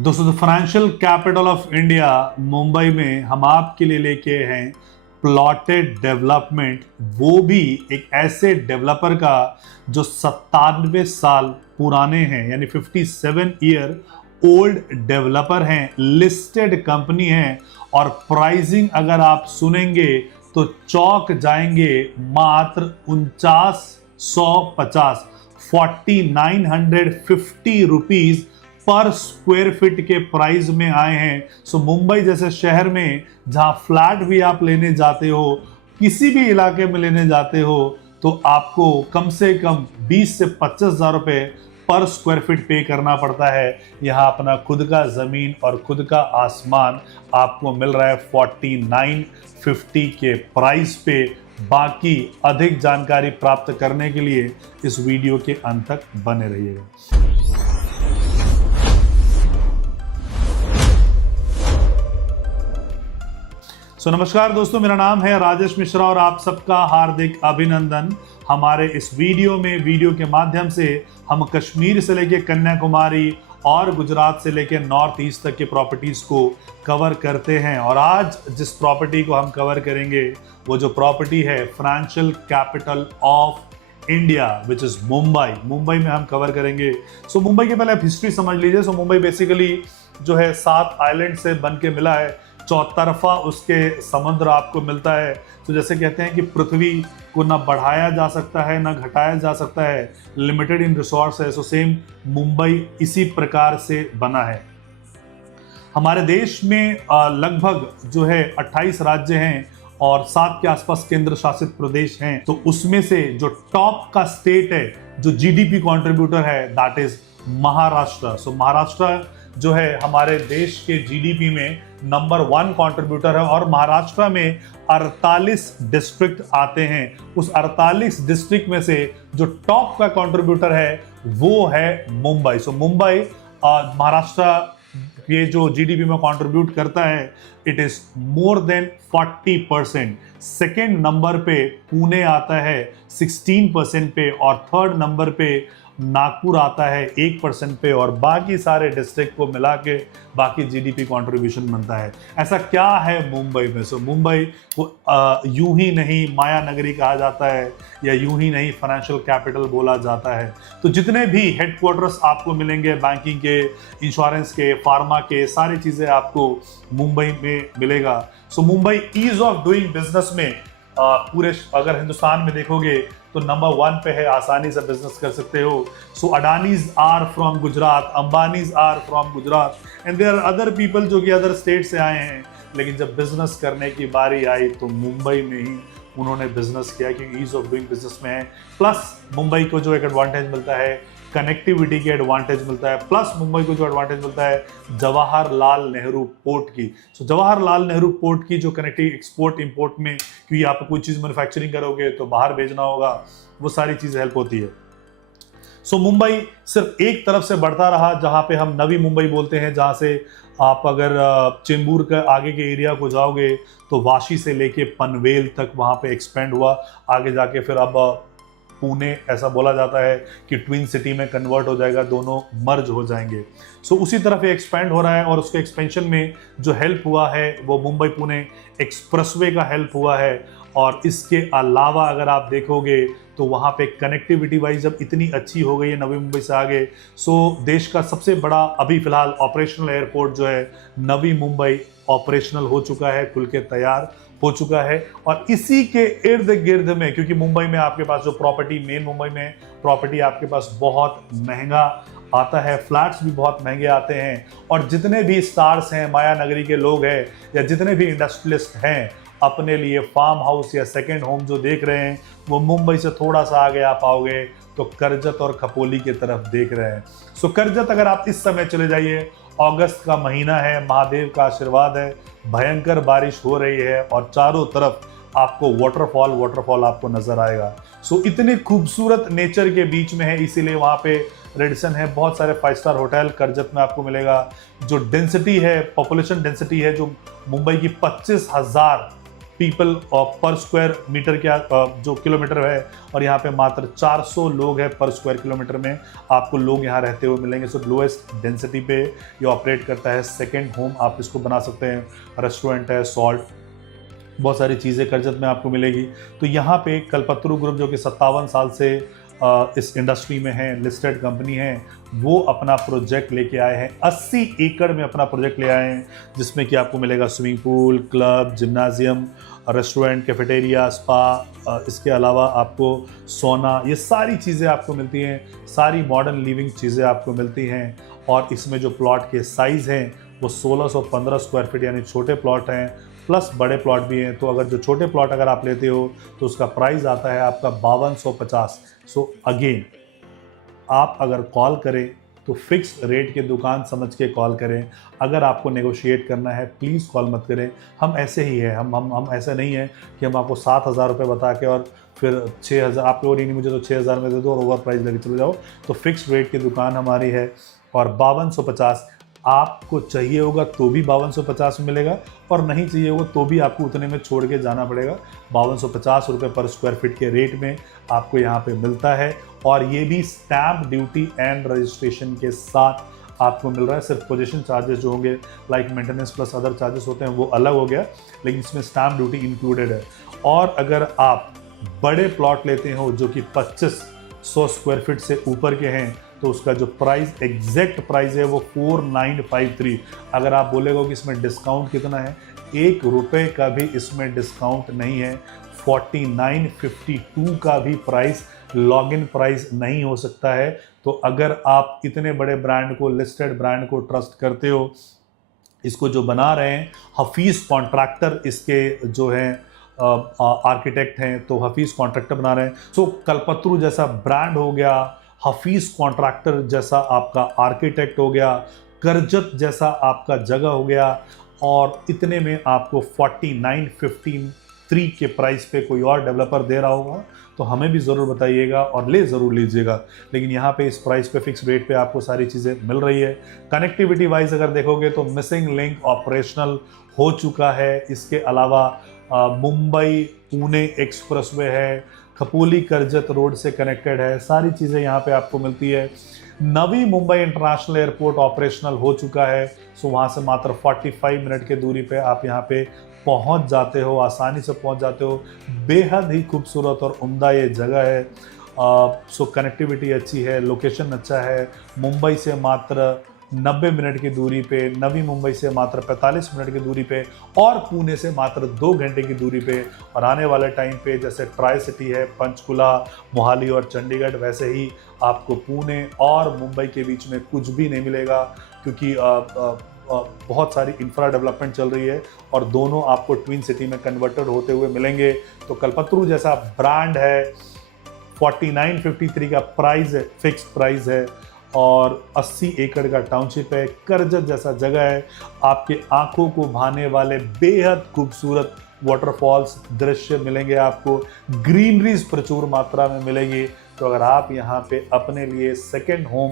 दोस्तों the financial capital of India Mumbai में हम आपके लिए लेके हैं प्लॉटेड डेवलपमेंट, वो भी एक ऐसे डेवलपर का जो 97 साल पुराने हैं, यानी 57 ईयर ओल्ड डेवलपर हैं, लिस्टेड कंपनी है। और प्राइसिंग अगर आप सुनेंगे तो चौक जाएंगे। मात्र 4950 4950 रुपीज पर स्क्वायर फीट के प्राइस में आए हैं। सो मुंबई जैसे शहर में जहां फ्लैट भी आप लेने जाते हो, किसी भी इलाके में लेने जाते हो, तो आपको कम से कम 20 से 25,000 रुपए पर स्क्वायर फीट पे करना पड़ता है। यहाँ अपना खुद का जमीन और खुद का आसमान आपको मिल रहा है 4950 के प्राइस पे। बाकी अधिक जानकारी प्राप्त करने के लिए इस वीडियो के अंत तक बने रहिएगा। नमस्कार दोस्तों, मेरा नाम है राजेश मिश्रा और आप सबका हार्दिक अभिनंदन। हमारे इस वीडियो के माध्यम से हम कश्मीर से लेकर कन्याकुमारी और गुजरात से लेकर नॉर्थ ईस्ट तक के प्रॉपर्टीज को कवर करते हैं। और आज जिस प्रॉपर्टी को हम कवर करेंगे वो जो प्रॉपर्टी है financial capital of India which is Mumbai में हम कवर करेंगे। मुंबई के पहले आप हिस्ट्री समझ लीजिए। मुंबई बेसिकली जो है 7 आइलैंड से बन के मिला है, चौतरफा उसके समुद्र आपको मिलता है। तो जैसे कहते हैं कि पृथ्वी को ना बढ़ाया जा सकता है ना घटाया जा सकता है, लिमिटेड इन रिसोर्स है। सेम मुंबई इसी प्रकार से बना है। हमारे देश में लगभग जो है 28 राज्य हैं और 7 के आसपास केंद्र शासित प्रदेश हैं। तो उसमें से जो टॉप का स्टेट है, जो जीडीपी कंट्रीब्यूटर है, दैट इज महाराष्ट्र। महाराष्ट्र जो है हमारे देश के जीडीपी में नंबर 1 कंट्रीब्यूटर है। और महाराष्ट्र में 48 डिस्ट्रिक्ट आते हैं। उस 48 डिस्ट्रिक्ट में से जो टॉप का कंट्रीब्यूटर है वो है मुंबई। मुंबई महाराष्ट्र ये जो जीडीपी में कंट्रीब्यूट करता है, it is more than 40%। Second number पे पुणे आता है 16% पे, और थर्ड नंबर पे नागपुर आता है 1% पे, और बाकी सारे डिस्ट्रिक्ट को मिला के बाकी जीडीपी कंट्रीब्यूशन बनता है। ऐसा क्या है मुंबई में? मुंबई को यूं ही नहीं माया नगरी कहा जाता है या यूं ही नहीं फाइनेंशियल कैपिटल बोला जाता है। तो जितने भी हेडक्वार्टर्स आपको मिलेंगे, बैंकिंग के, इंश्योरेंस के, फार्मा के, सारी चीजें आपको मुंबई में मिलेगा। Mumbai ease of doing business में पूरे अगर हिंदुस्तान में देखोगे तो नंबर 1 पे है, आसानी से बिजनेस कर सकते हो। Adanis are from Gujarat, Ambanis are from Gujarat, and there are other people जो कि अदर स्टेट से आए हैं। लेकिन जब बिजनेस करने की बारी आई तो मुंबई में ही उन्होंने बिजनेस किया, क्योंकि ईज ऑफ डूइंग बिजनेस में है। प्लस मुंबई को जो एक एडवांटेज मिलता है, कनेक्टिविटी की एडवांटेज मिलता है। प्लस मुंबई को जो एडवांटेज मिलता है जवाहरलाल नेहरू पोर्ट की। जवाहरलाल नेहरू पोर्ट की जो कनेक्टिविटी एक्सपोर्ट इंपोर्ट में, क्योंकि आप कोई चीज़ मैन्युफैक्चरिंग करोगे तो बाहर भेजना होगा, वो सारी चीज़ें हेल्प होती है। मुंबई सिर्फ एक तरफ से बढ़ता रहा, जहाँ पे हम नवी मुंबई बोलते हैं, जहाँ से आप अगर चेंबूर के आगे के एरिया को जाओगे तो वाशी से लेके पनवेल तक वहाँ पे एक्सपेंड हुआ। आगे जाके फिर अब पुणे, ऐसा बोला जाता है कि ट्विन सिटी में कन्वर्ट हो जाएगा, दोनों मर्ज हो जाएंगे। उसी तरफ ये एक्सपेंड हो रहा है। और उसके एक्सपेंशन में जो हेल्प हुआ है वो मुंबई पुणे एक्सप्रेसवे का हेल्प हुआ है। और इसके अलावा अगर आप देखोगे तो वहाँ पे कनेक्टिविटी वाइज जब इतनी अच्छी हो गई है नवी मुंबई से आगे, देश का सबसे बड़ा अभी फिलहाल ऑपरेशनल एयरपोर्ट जो है नवी मुंबई ऑपरेशनल हो चुका है, खुल के तैयार हो चुका है। और इसी के इर्द गिर्द में, क्योंकि मुंबई में आपके पास जो प्रॉपर्टी, मेन मुंबई में प्रॉपर्टी आपके पास बहुत महंगा आता है, फ्लैट्स भी बहुत महंगे आते हैं। और जितने भी स्टार्स हैं, माया नगरी के लोग हैं, या जितने भी इंडस्ट्रियलिस्ट हैं, अपने लिए फार्म हाउस या सेकेंड होम जो देख रहे हैं, वो मुंबई से थोड़ा सा आगे आप आओगे तो करजत और खपोली की तरफ देख रहे हैं। करजत अगर आप इस समय चले जाइए, अगस्त का महीना है, महादेव का आशीर्वाद है, भयंकर बारिश हो रही है और चारों तरफ आपको वाटरफॉल आपको नजर आएगा। इतने खूबसूरत नेचर के बीच में है, इसीलिए वहाँ पे रेडिसन है। बहुत सारे 5 स्टार होटल करजत में आपको मिलेगा। जो डेंसिटी है, पॉपुलेशन डेंसिटी है जो मुंबई की 25,000 पीपल पर स्क्वायर मीटर क्या जो किलोमीटर है, और यहाँ पे मात्र 400 लोग हैं पर स्क्वायर किलोमीटर में आपको लोग यहाँ रहते हुए मिलेंगे। सो लोएस्ट डेंसिटी पे ये ऑपरेट करता है। सेकेंड होम आप इसको बना सकते हैं, रेस्टोरेंट है, सॉल्ट, बहुत सारी चीज़ें करजत में आपको मिलेगी। तो यहाँ पे कल्पतरू ग्रुप जो कि 57 साल से इस इंडस्ट्री में है, लिस्टेड कंपनी है, वो अपना प्रोजेक्ट लेके आए हैं। 80 एकड़ में अपना प्रोजेक्ट ले आए हैं, जिसमें कि आपको मिलेगा swimming pool, club, gymnasium, restaurant, cafeteria, spa, इसके अलावा आपको सोना, ये सारी चीज़ें आपको मिलती हैं। सारी मॉडर्न लिविंग चीज़ें आपको मिलती हैं। और इसमें जो प्लॉट के साइज़ हैं वो 1615 स्क्वायर फीट यानी छोटे प्लॉट हैं, प्लस बड़े प्लॉट भी हैं। तो अगर जो छोटे प्लॉट अगर आप लेते हो तो उसका प्राइस आता है आपका 5250। सो अगेन, आप अगर कॉल करें तो फिक्स रेट की दुकान समझ के कॉल करें। अगर आपको नेगोशिएट करना है प्लीज़ कॉल मत करें। हम ऐसे ही है, हम ऐसे नहीं है कि हम आपको 7000 रुपये बता के और फिर 6000 आप लोग नहीं, मुझे तो 6000 में दे दो और ओवर प्राइस लेके चले जाओ। तो फिक्स रेट की दुकान हमारी है और 5250 आपको चाहिए होगा तो भी 5250 में मिलेगा, और नहीं चाहिए होगा तो भी आपको उतने में छोड़ के जाना पड़ेगा। 5250 रुपये पर स्क्वायर फीट के रेट में आपको यहाँ पे मिलता है। और ये भी स्टैम्प ड्यूटी एंड रजिस्ट्रेशन के साथ आपको मिल रहा है। सिर्फ पोजीशन चार्जेस जो होंगे like maintenance plus other charges होते हैं वो अलग हो गया, लेकिन इसमें स्टैम्प ड्यूटी इंक्लूडेड है। और अगर आप बड़े प्लॉट लेते हो जो कि 2500 स्क्वायर फीट से ऊपर के हैं तो उसका जो प्राइस, एग्जैक्ट प्राइस है वो 4953। अगर आप बोलेगा कि इसमें डिस्काउंट कितना है, 1 रुपये का भी इसमें डिस्काउंट नहीं है। 4952 का भी प्राइस लॉगिन प्राइस नहीं हो सकता है। तो अगर आप इतने बड़े ब्रांड को, लिस्टेड ब्रांड को ट्रस्ट करते हो, इसको जो बना रहे हैं हफीज़ कॉन्ट्रैक्टर इसके जो हैं आर्किटेक्ट हैं, तो हफीज़ कॉन्ट्रैक्टर बना रहे हैं। सो कल्पतरू जैसा ब्रांड हो गया, हफीज़ कॉन्ट्रैक्टर जैसा आपका आर्किटेक्ट हो गया, करजत जैसा आपका जगह हो गया, और इतने में आपको 4953 के प्राइस पे कोई और डेवलपर दे रहा होगा तो हमें भी ज़रूर बताइएगा और ले ज़रूर लीजिएगा। लेकिन यहाँ पे इस प्राइस पे, फिक्स रेट पे आपको सारी चीज़ें मिल रही है। कनेक्टिविटी वाइज अगर देखोगे तो मिसिंग लिंक ऑपरेशनल हो चुका है। इसके अलावा मुंबई पुणे एक्सप्रेसवे है, खपोली करजत रोड से कनेक्टेड है, सारी चीज़ें यहाँ पे आपको मिलती है। Navi Mumbai international airport operational हो चुका है। सो वहाँ से मात्र 45 मिनट के दूरी पे आप यहाँ पे पहुँच जाते हो, आसानी से पहुँच जाते हो। बेहद ही खूबसूरत और उम्दा ये जगह है। सो कनेक्टिविटी अच्छी है, लोकेशन अच्छा है। मुंबई से मात्र 90 मिनट की दूरी पे, नवी मुंबई से मात्र 45 मिनट की दूरी पे, और पुणे से मात्र 2 घंटे की दूरी पे। और आने वाले टाइम पे जैसे ट्राई सिटी है पंचकुला, मोहाली और चंडीगढ़, वैसे ही आपको पुणे और मुंबई के बीच में कुछ भी नहीं मिलेगा, क्योंकि बहुत सारी इंफ्रा डेवलपमेंट चल रही है और दोनों आपको ट्विन सिटी में कन्वर्टेड होते हुए मिलेंगे। तो कल्पतरू जैसा ब्रांड है, 4953 का प्राइस है, फिक्स प्राइस है, और 80 एकड़ का टाउनशिप है। करजत जैसा जगह है, आपके आंखों को भाने वाले बेहद खूबसूरत वाटरफॉल्स दृश्य मिलेंगे आपको, ग्रीनरीज प्रचुर मात्रा में मिलेगी। तो अगर आप यहाँ पे अपने लिए सेकेंड होम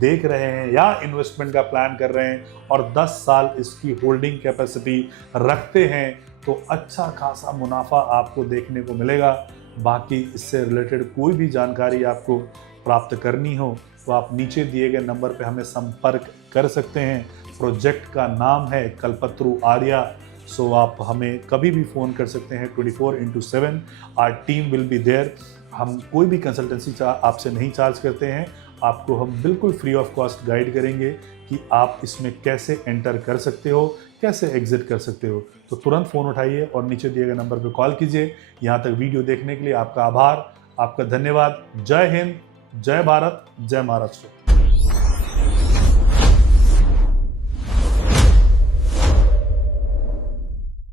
देख रहे हैं या इन्वेस्टमेंट का प्लान कर रहे हैं और 10 साल इसकी होल्डिंग कैपेसिटी रखते हैं तो अच्छा खासा मुनाफा आपको देखने को मिलेगा। बाकी इससे रिलेटेड कोई भी जानकारी आपको प्राप्त करनी हो तो आप नीचे दिए गए नंबर पे हमें संपर्क कर सकते हैं। प्रोजेक्ट का नाम है कल्पतरू आर्या। सो आप हमें कभी भी फ़ोन कर सकते हैं 24/7। Our team will be there. हम कोई भी कंसल्टेंसी आपसे नहीं चार्ज करते हैं। आपको हम बिल्कुल फ्री ऑफ कॉस्ट गाइड करेंगे कि आप इसमें कैसे एंटर कर सकते हो, कैसे एग्जिट कर सकते हो। तो तुरंत फ़ोन उठाइए और नीचे दिए गए नंबर पर कॉल कीजिए। यहाँ तक वीडियो देखने के लिए आपका आभार, आपका धन्यवाद। जय हिंद, जय भारत, जय महाराष्ट्र।